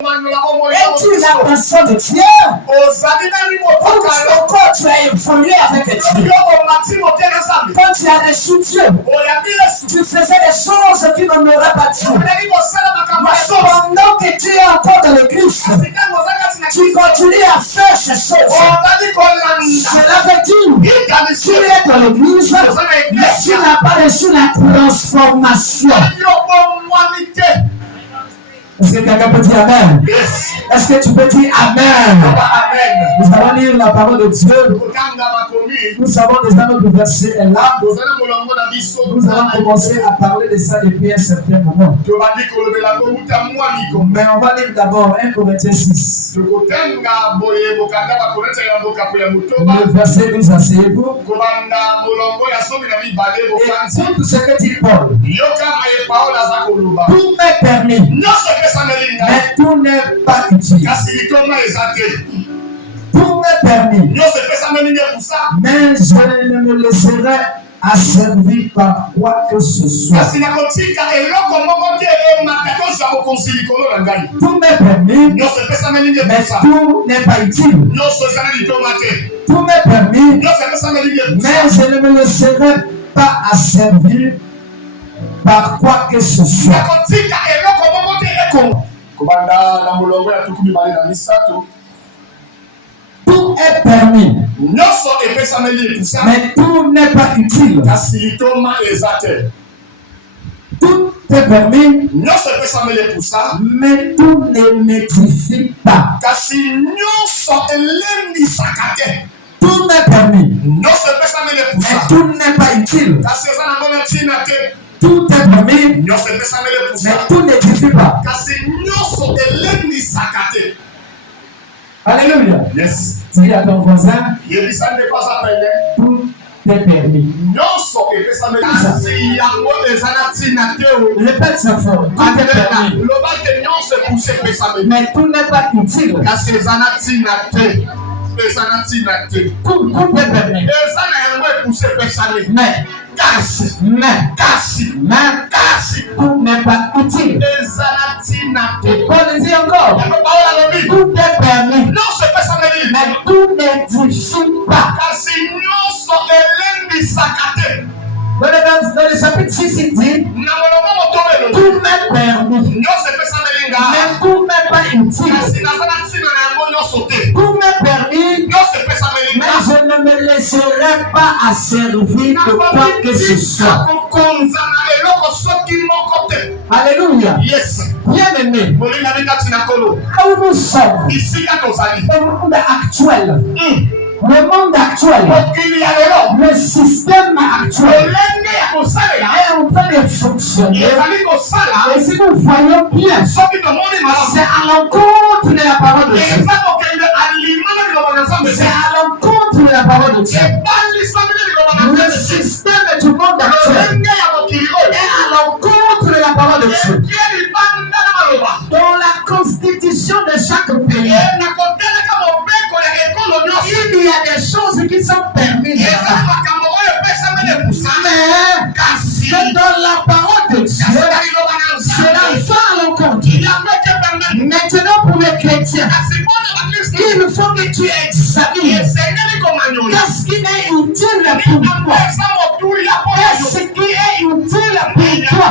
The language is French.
Es-tu la personne de Dieu? Quand tu as évolué avec Dieu, quand tu as reçu Dieu, tu faisais des choses qui n'honoraient pas Dieu. Pendant que tu es encore dans l'église, tu continues à faire ces choses. Cela veut dire que tu es dans l'église, mais tu n'as pas reçu la transformation. Est-ce que quelqu'un peut dire Amen? Yes. Est-ce que tu peux dire Amen? Amen. Nous allons lire la parole de Dieu. Nous savons déjà notre verset est là. Nous allons commencer à parler de ça depuis un certain moment. Mais on va lire d'abord 1 Corinthiens 6. Le verset nous asseyez-vous. Et tout ce que dit Paul. Tout m'est permis. Mais tout n'est pas utile. Tout m'est permis. Mais je ne me laisserai asservir par quoi que ce soit. Tout m'est permis. Mais tout n'est pas utile. Tout m'est permis. Mais je ne me laisserai pas asservir par quoi que ce soit. Tout est permis, mais tout n'est pas utile. Tout est permis, mais tout ne m'édifie pas. Tout m'est permis, mais tout n'est pas utile. Tout est permis, mais tout n'édifie pas. Alléluia. Yes. Dis à ton voisin, tout est permis. Répète ça fort. Tout est permis. Mais tout n'est pas utile. Tout est permis. Mais tout n'est pas utile. Paul dit encore, tout est permis, mais tout n'édifie pas. Dans le chapitre 6, il dit, tout m'est permis, mais tout n'est pas utile. Tout m'est permis, mais je ne me laisserai pas asservir de quoi que ce soit. Alléluia. Yes. Bien aimé, là où nous sommes, le monde actuel, le monde actuel, le système actuel est en train de fonctionner. Et si nous voyons bien, c'est à l'encontre de la parole de Dieu. C'est à l'encontre de la parole de Dieu. Le système du monde actuel est à l'encontre de la parole de Dieu. Dans la constitution de chaque pays, il y a des choses qui sont permises. Mais dans la parole de Dieu, cela va à l'encontre. Maintenant, pour les chrétiens, il faut que tu examines qu'est-ce qui est utile pour toi. Qu'est-ce qui est utile pour toi.